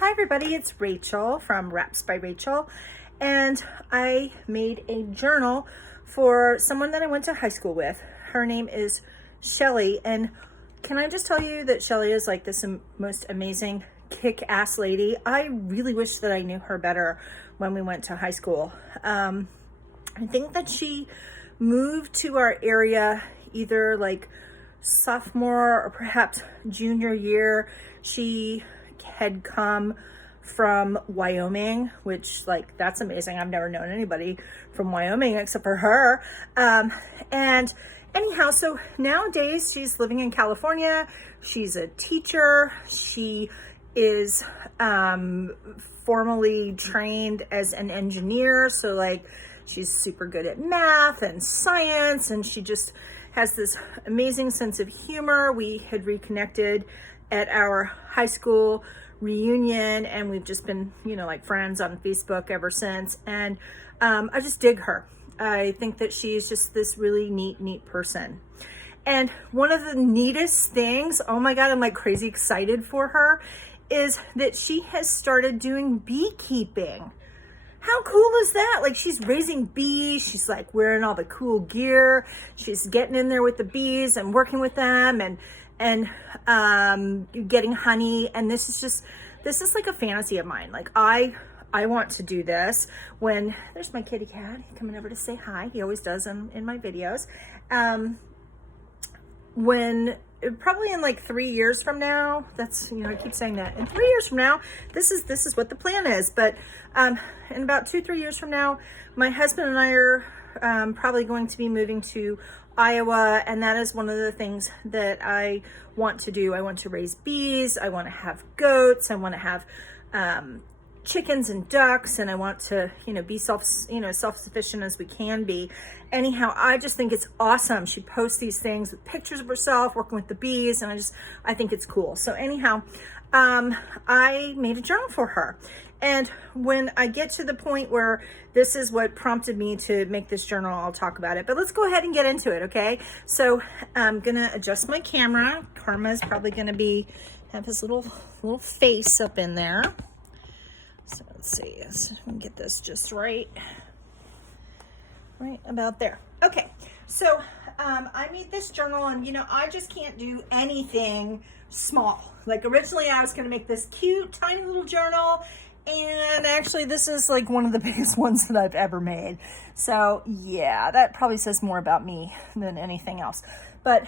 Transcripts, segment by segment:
Hi everybody, it's Rachel from Wraps by Rachel, and I made a journal for someone that I went to high school with. Her name is Shelly, and can I just tell you that Shelly is like this most amazing kick-ass lady. I really wish that I knew her better when we went to high school. I think that she moved to our area either like sophomore or perhaps junior year. She had come from Wyoming, which like that's amazing. I've never known anybody from Wyoming except for her. And anyhow, so nowadays she's living in California. She's a teacher. She is formally trained as an engineer. So like she's super good at math and science, and she just has this amazing sense of humor. We had reconnected at our high school reunion, and we've just been, like friends on Facebook ever since. And I just dig her. I think that she's just this really neat person. And one of the neatest things, oh my God, I'm like crazy excited for her, is that she has started doing beekeeping. How cool is that? Like she's raising bees. She's like wearing all the cool gear. She's getting in there with the bees and working with them and getting honey. And this is like a fantasy of mine. Like I want to do this. When there's my kitty cat coming over to say hi. He always does in my videos. When probably in like 3 years from now, that's, I keep saying that in 3 years from now, this is what the plan is. But in about 2-3 years from now, my husband and I are probably going to be moving to Iowa, and that is one of the things that I want to do. I want to raise bees. I want to have goats. I want to have chickens and ducks, and I want to, be self-sufficient as we can be. Anyhow, I just think it's awesome. She posts these things with pictures of herself working with the bees, and I think it's cool. So anyhow, I made a journal for her. And when I get to the point where this is what prompted me to make this journal, I'll talk about it. But let's go ahead and get into it, okay? So I'm gonna adjust my camera. Karma's probably gonna have his little face up in there. So let's see, let's get this just right about there. Okay, so I made this journal, and I just can't do anything small. Like originally I was gonna make this cute, tiny little journal, and actually this is like one of the biggest ones that I've ever made. So yeah, that probably says more about me than anything else. But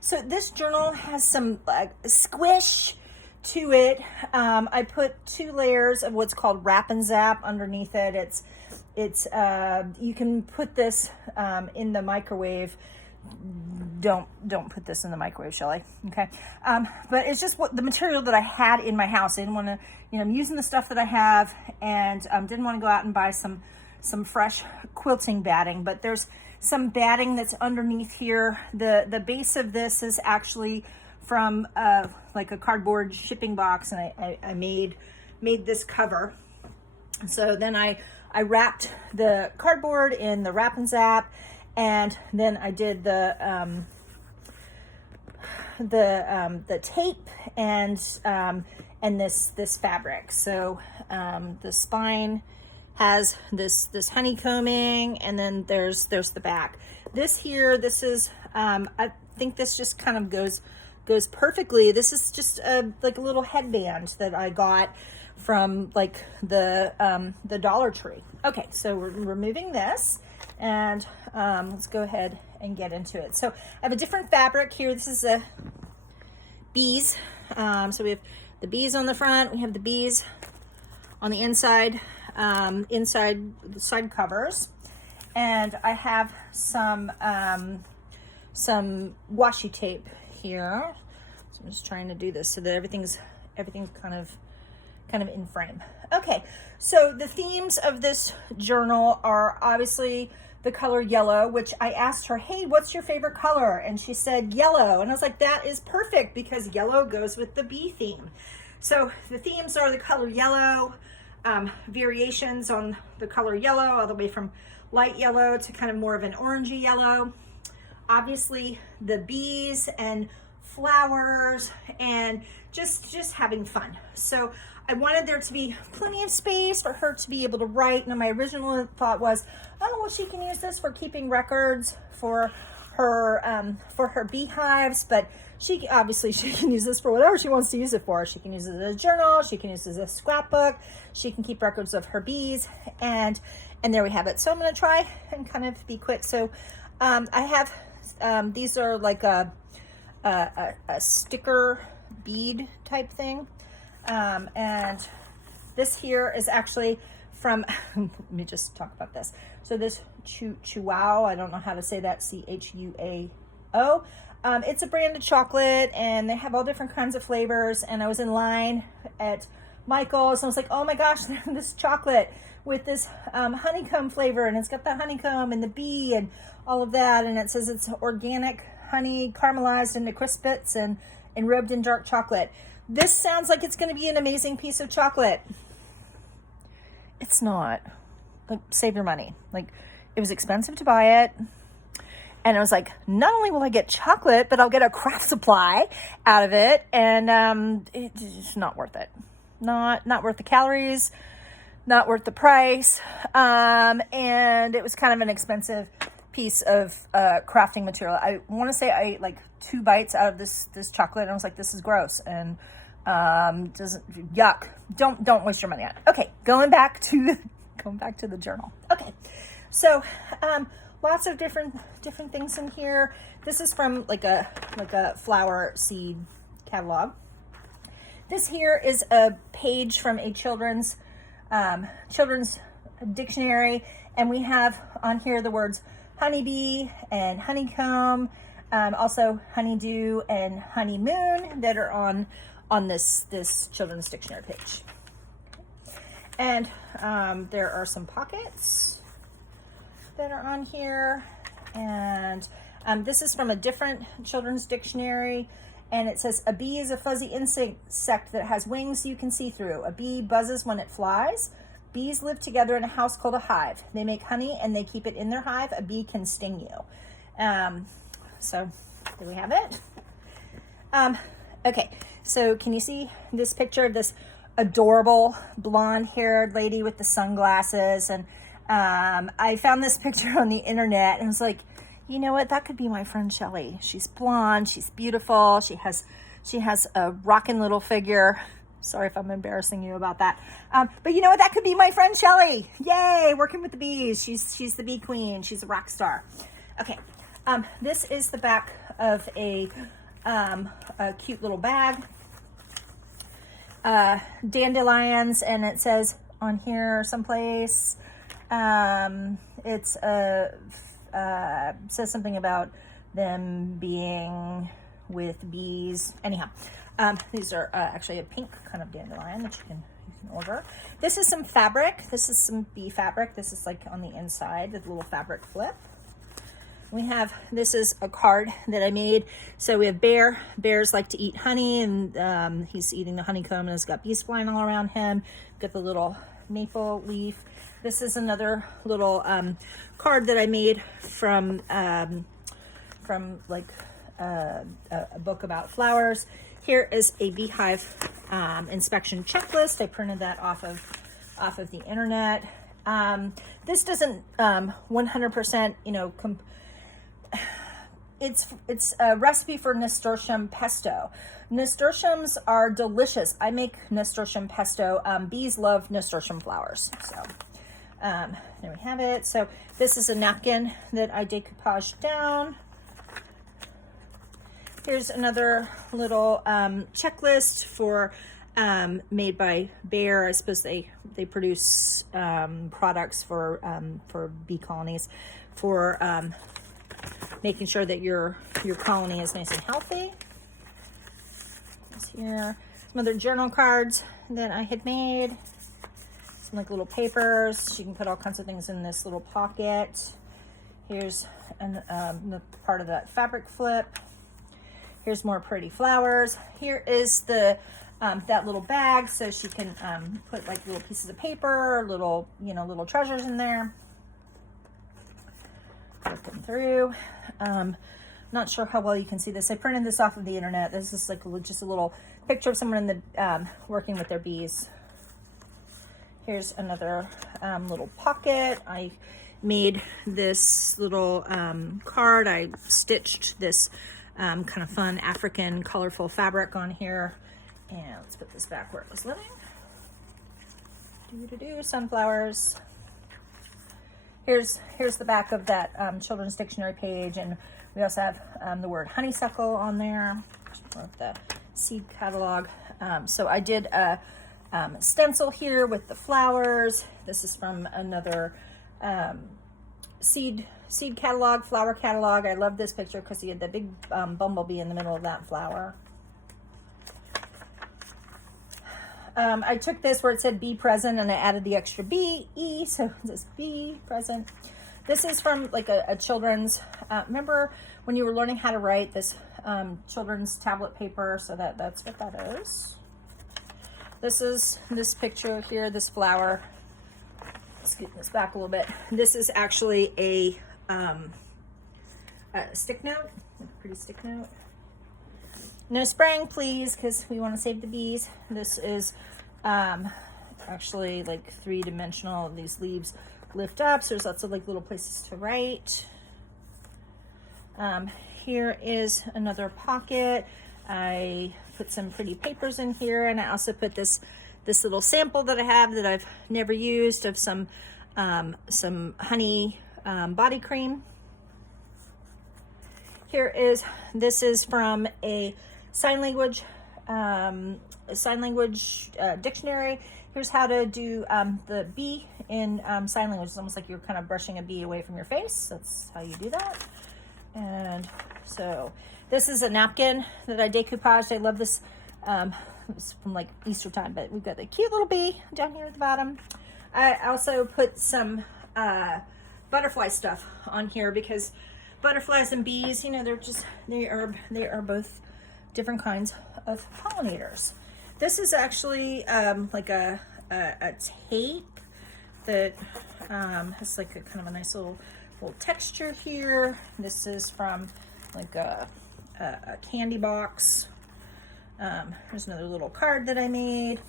so this journal has some squish to it. I put 2 layers of what's called Wrap and Zap underneath it. It's you can put this in the microwave. Don't put this in the microwave, Shelly. Okay. But it's just what the material that I had in my house. I didn't want to, I'm using the stuff that I have, and didn't want to go out and buy some fresh quilting batting, but there's some batting that's underneath here. The base of this is actually from like a cardboard shipping box, and I made this cover. So then I wrapped the cardboard in the Wrap and Zap, and then I did the tape and this fabric. So the spine has this honeycombing, and then there's the back. This is I think this just kind of goes perfectly. This is just like a little headband that I got from like the Dollar Tree. Okay, so we're removing this, and let's go ahead and get into it. So I have a different fabric here. This is a bees. So we have the bees on the front. We have the bees on the inside, inside the side covers, and I have some washi tape here. So I'm just trying to do this so that everything's kind of in frame. Okay, so the themes of this journal are obviously the color yellow, which I asked her, hey, what's your favorite color? And she said yellow. And I was like, that is perfect because yellow goes with the bee theme. So the themes are the color yellow, variations on the color yellow, all the way from light yellow to kind of more of an orangey yellow. Obviously the bees and flowers, and just having fun. So I wanted there to be plenty of space for her to be able to write. And my original thought was, oh, well, she can use this for keeping records for her beehives, but she can use this for whatever she wants to use it for. She can use it as a journal. She can use it as a scrapbook. She can keep records of her bees, and there we have it. So I'm going to try and kind of be quick. So I have these are like a sticker bead type thing, and this here is actually from let me just talk about this. So this Chuao, I don't know how to say that, Chuao. It's a brand of chocolate, and they have all different kinds of flavors. And I was in line at Michael's, and I was like, oh my gosh, this chocolate with this honeycomb flavor, and it's got the honeycomb and the bee and all of that, and it says it's organic honey caramelized into crisp bits and enrobed in dark chocolate. This sounds like it's going to be an amazing piece of chocolate. It's not. Like, save your money. Like, it was expensive to buy it. And I was like, not only will I get chocolate, but I'll get a craft supply out of it. And it's not worth it. Not worth the calories, not worth the price. And it was kind of an expensive piece of crafting material. I want to say I ate like 2 bites out of this chocolate, and I was like, this is gross. And yuck. Don't waste your money on it. Okay, going back to the journal. Okay, so lots of different things in here. This is from like a flower seed catalog. This here is a page from a children's dictionary, and we have on here the words honeybee and honeycomb, also honeydew and honeymoon that are on this children's dictionary page. And there are some pockets that are on here, and this is from a different children's dictionary, and it says a bee is a fuzzy insect that has wings you can see through. A bee buzzes when it flies. Bees live together in a house called a hive. They make honey and they keep it in their hive. A bee can sting you. So there we have it. Okay, so can you see this picture of this adorable blonde-haired lady with the sunglasses? And I found this picture on the internet, and I was like, you know what? That could be my friend Shelly. She's blonde. She's beautiful. She has a rockin' little figure. Sorry if I'm embarrassing you about that. But you know what? That could be my friend Shelly. Yay! Working with the bees. She's the bee queen. She's a rock star. Okay. This is the back of a cute little bag. Dandelions, and it says on here someplace, says something about them being with bees. Anyhow, these are actually a pink kind of dandelion that you can order. This is some fabric. This is some bee fabric. This is like on the inside, the little fabric flip. This is a card that I made. So we have Bear. Bears like to eat honey, and he's eating the honeycomb, and it's got bees flying all around him. Got the little maple leaf. This is another little card that I made from like a book about flowers. Here is a beehive inspection checklist. I printed that off of the internet. This doesn't 100%, it's a recipe for nasturtium pesto. Nasturtiums are delicious. I make nasturtium pesto. Bees love nasturtium flowers. So there we have it. So this is a napkin that I decoupaged down. Here's another little checklist for made by Bear. I suppose they produce products for bee colonies, for making sure that your colony is nice and healthy. Here, some other journal cards that I had made. Some like little papers. You can put all kinds of things in this little pocket. Here's the part of that fabric flip. Here's more pretty flowers. Here is the that little bag, so she can put like little pieces of paper, little treasures in there. Looking through. Not sure how well you can see this. I printed this off of the internet. This is like just a little picture of someone in the working with their bees. Here's another little pocket. I made this little card. I stitched this kind of fun African colorful fabric on here. And let's put this back where it was living. Sunflowers. Here's the back of that children's dictionary page, and we also have the word honeysuckle on there, of the seed catalog. So I did a stencil here with the flowers. This is from another seed catalog, flower catalog. I love this picture because he had the big bumblebee in the middle of that flower. I took this where it said be present and I added the extra B, E, so it says be present. This is from like a children's, remember when you were learning how to write, this children's tablet paper, so that's what that is. This is this picture here, this flower. Let's get this back a little bit. This is actually a stick note, a pretty stick note. No spraying, please, because we want to save the bees. This is actually like three-dimensional. These leaves lift up, so there's lots of like little places to write. Here is another pocket. I put some pretty papers in here, and I also put this little sample that I have that I've never used of some honey body cream. This is from a sign language dictionary. Here's how to do the bee in sign language. It's almost like you're kind of brushing a bee away from your face. That's how you do that. And so this is a napkin that I decoupaged. I love this. It's from like Easter time, but we've got the cute little bee down here at the bottom. I also put some butterfly stuff on here because butterflies and bees, you know, they are both different kinds of pollinators. This is actually like a tape that has like a kind of a nice little texture here. This is from like a candy box. There's another little card that I made.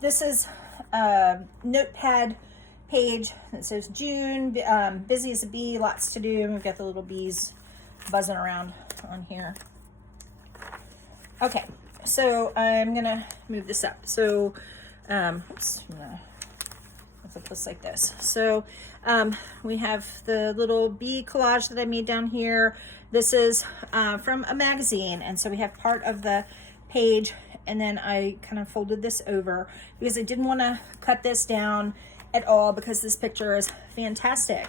This is a notepad page that says June, busy as a bee, lots to do. And we've got the little bees buzzing around on here. Okay, so I'm gonna move this up. So, oops, I'm gonna flip this like this. So, we have the little bee collage that I made down here. This is from a magazine, and so we have part of the page, and then I kind of folded this over because I didn't want to cut this down at all because this picture is fantastic.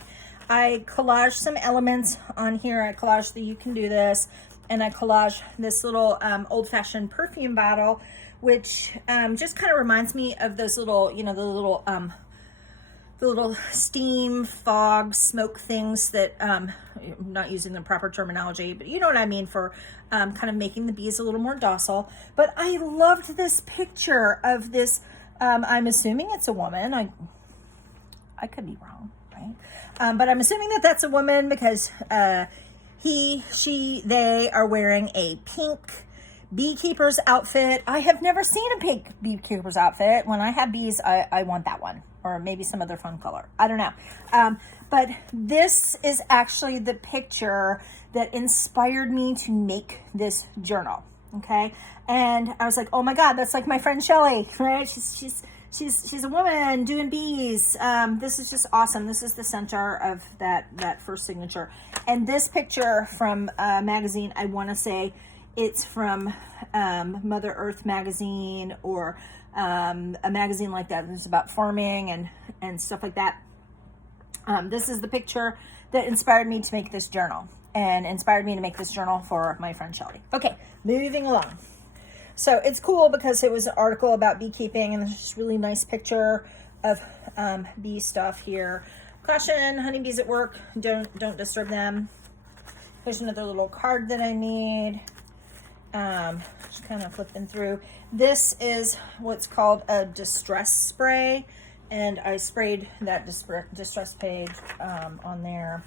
I collaged some elements on here. I collaged the You Can Do This, and I collaged this little old-fashioned perfume bottle, which just kind of reminds me of those little, you know, the little steam, fog, smoke things that, I'm not using the proper terminology, but you know what I mean, for kind of making the bees a little more docile. But I loved this picture of this, I'm assuming it's a woman. I could be wrong, right? But I'm assuming that that's a woman because he, she, they are wearing a pink beekeeper's outfit. I have never seen a pink beekeeper's outfit. When I have bees, I want that one, or maybe some other fun color. I don't know. But this is actually the picture that inspired me to make this journal. Okay. And I was like, oh my God, that's like my friend Shelly, right? She's a woman doing bees. This is just awesome. This is the center of that first signature. And this picture from a magazine, I want to say it's from Mother Earth magazine, or a magazine like that. It's about farming and stuff like that. This is the picture that inspired me to make this journal, and inspired me to make this journal for my friend Shelly. Okay, moving along. So it's cool because it was an article about beekeeping, and there's this really nice picture of bee stuff here. Caution, honeybees at work, don't disturb them. There's another little card that I made. Just kind of flipping through. This is what's called a distress spray, and I sprayed that distress page on there.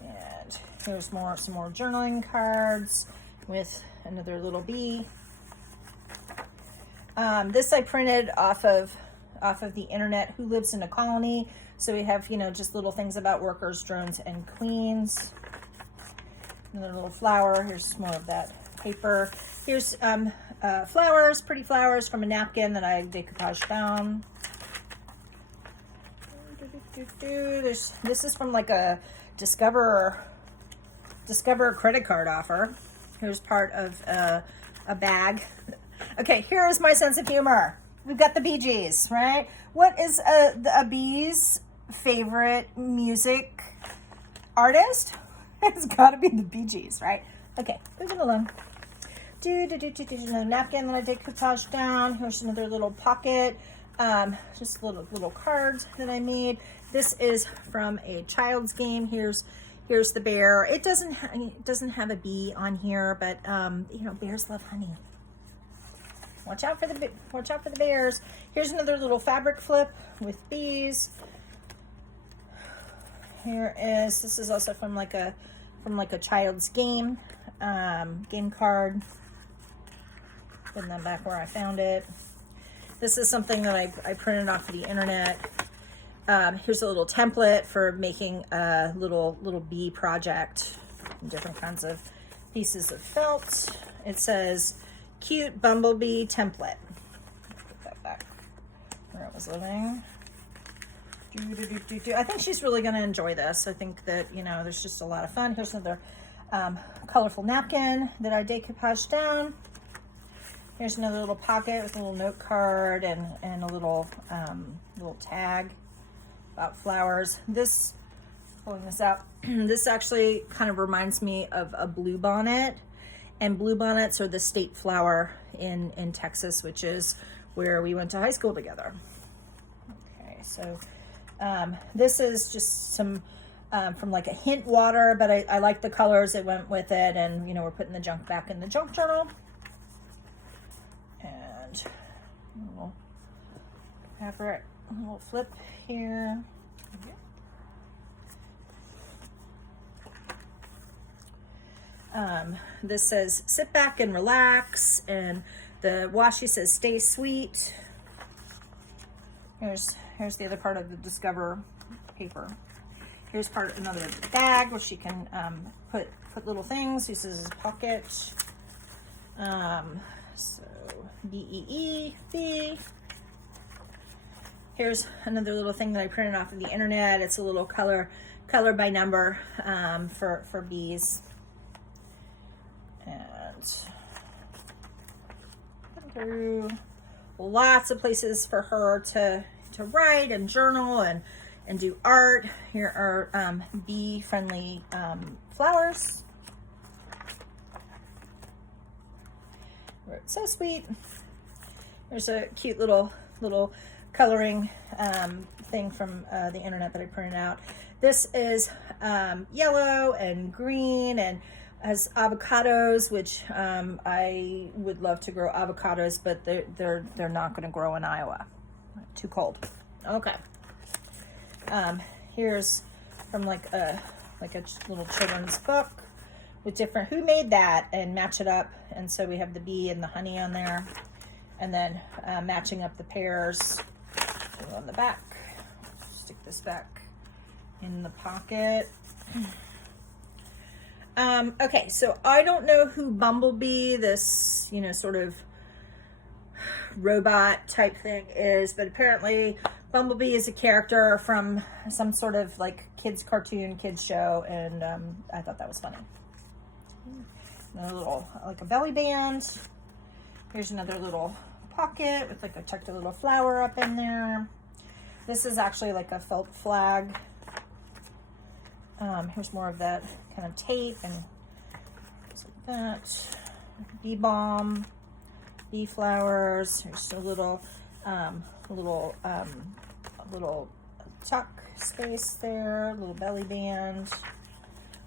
And Here's some more journaling cards with another little bee. This I printed off of the internet. Who lives in a colony? So we have, you know, just little things about workers, drones, and queens. Another little flower. Here's more of that paper. Here's flowers, pretty flowers from a napkin that I decoupaged down. This is from like a Discover credit card offer. Here's part of a bag. Okay, here's my sense of humor. We've got the Bee Gees, right? What is a bee's favorite music artist? It's got to be the Bee Gees, right? Okay, leave it alone. Another napkin that I decoupaged down. Here's another little pocket. Just little cards that I made. This is from a child's game. Here's the bear. It doesn't have a bee on here, but you know, bears love honey. Watch out for the bears. Here's another little fabric flip with bees. This is also from like a child's game, game card. Putting that back where I found it. This is something that I printed off of the internet. Here's a little template for making a little bee project. Different kinds of pieces of felt. It says cute bumblebee template. Put that back where it was living. I think she's really going to enjoy this. I think that, you know, there's just a lot of fun. Here's another colorful napkin that I decoupaged down. Here's another little pocket with a little note card and a little tag about flowers. Pulling this out, this actually kind of reminds me of a bluebonnet. And bluebonnets are the state flower in Texas, which is where we went to high school together. Okay, so this is just some from like a hint water, but I like the colors that went with it. And, you know, we're putting the junk back in the junk journal. And a little fabric, a little flip here. This says sit back and relax, and the washi says stay sweet. Here's the other part of the Discover paper. Here's another bag where she can put little things. This is a pocket. So B-E-E, B. Here's another little thing that I printed off of the internet. It's a little color by number for bees. And through lots of places for her to write and journal and do art. Here are bee friendly flowers. It's so sweet. There's a cute little coloring thing from the internet that I printed out. This is yellow and green and has avocados, which I would love to grow avocados, but they're not going to grow in Iowa. Too cold. Okay. Here's from like a little children's book with different, who made that and match it up. And so we have the bee and the honey on there, and then matching up the pairs on the back. Stick this back in the pocket. Okay, so I don't know who Bumblebee, this, you know, sort of robot type thing is, but apparently Bumblebee is a character from some sort of like kids cartoon, kids show, and I thought that was funny. Another little, like a belly band. Here's another little pocket with like I tucked a little flower up in there. This is actually like a felt flag. Here's more of that kind of tape and like that. Bee balm, bee flowers. There's a little tuck space there. Little belly band.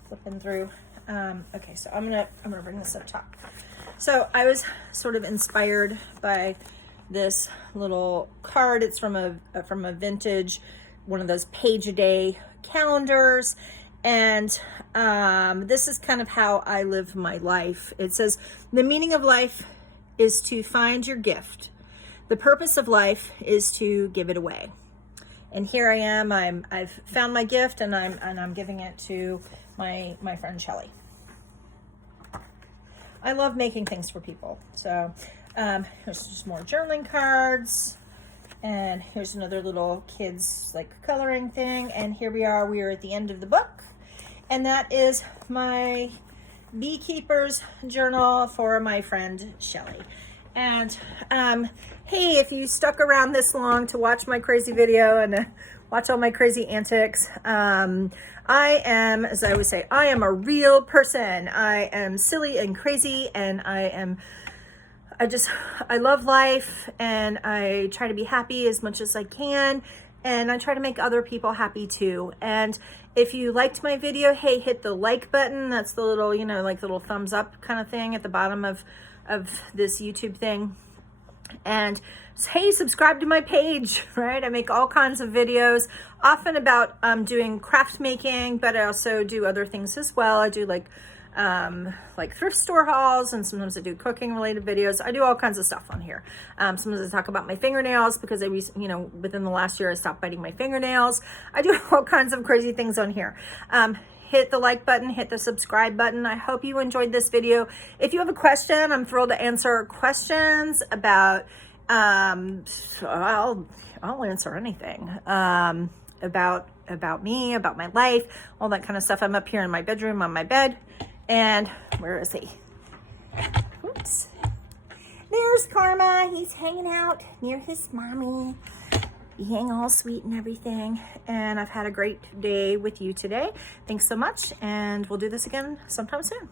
Flipping through. Okay, so I'm gonna bring this up top. So I was sort of inspired by this little card. It's from a vintage, one of those page a day calendars. And this is kind of how I live my life. It says, the meaning of life is to find your gift. The purpose of life is to give it away. And here I am. I've found my gift, and I'm giving it to my friend Shelly. I love making things for people. So here's just more journaling cards, and here's another little kids like coloring thing. And here we are at the end of the book, and that is my beekeeper's journal for my friend Shelly. And hey, if you stuck around this long to watch my crazy video and watch all my crazy antics, I am, as I always say, I am a real person. I am silly and crazy, and I love life, and I try to be happy as much as I can, and I try to make other people happy too. And if you liked my video, hey, hit the like button. That's the little, you know, like the little thumbs up kind of thing at the bottom of this YouTube thing. And hey, subscribe to my page, right? I make all kinds of videos, often about doing craft making, but I also do other things as well. I do like thrift store hauls, and sometimes I do cooking related videos. I do all kinds of stuff on here. Sometimes I talk about my fingernails, because within the last year I stopped biting my fingernails. I do all kinds of crazy things on here. Hit the like button, hit the subscribe button. I hope you enjoyed this video. If you have a question, I'm thrilled to answer questions about, I'll answer anything, about me, about my life, all that kind of stuff. I'm up here in my bedroom on my bed, and where is he? Oops. There's Karma. He's hanging out near his mommy, being all sweet and everything. And I've had a great day with you today. Thanks so much, and we'll do this again sometime soon.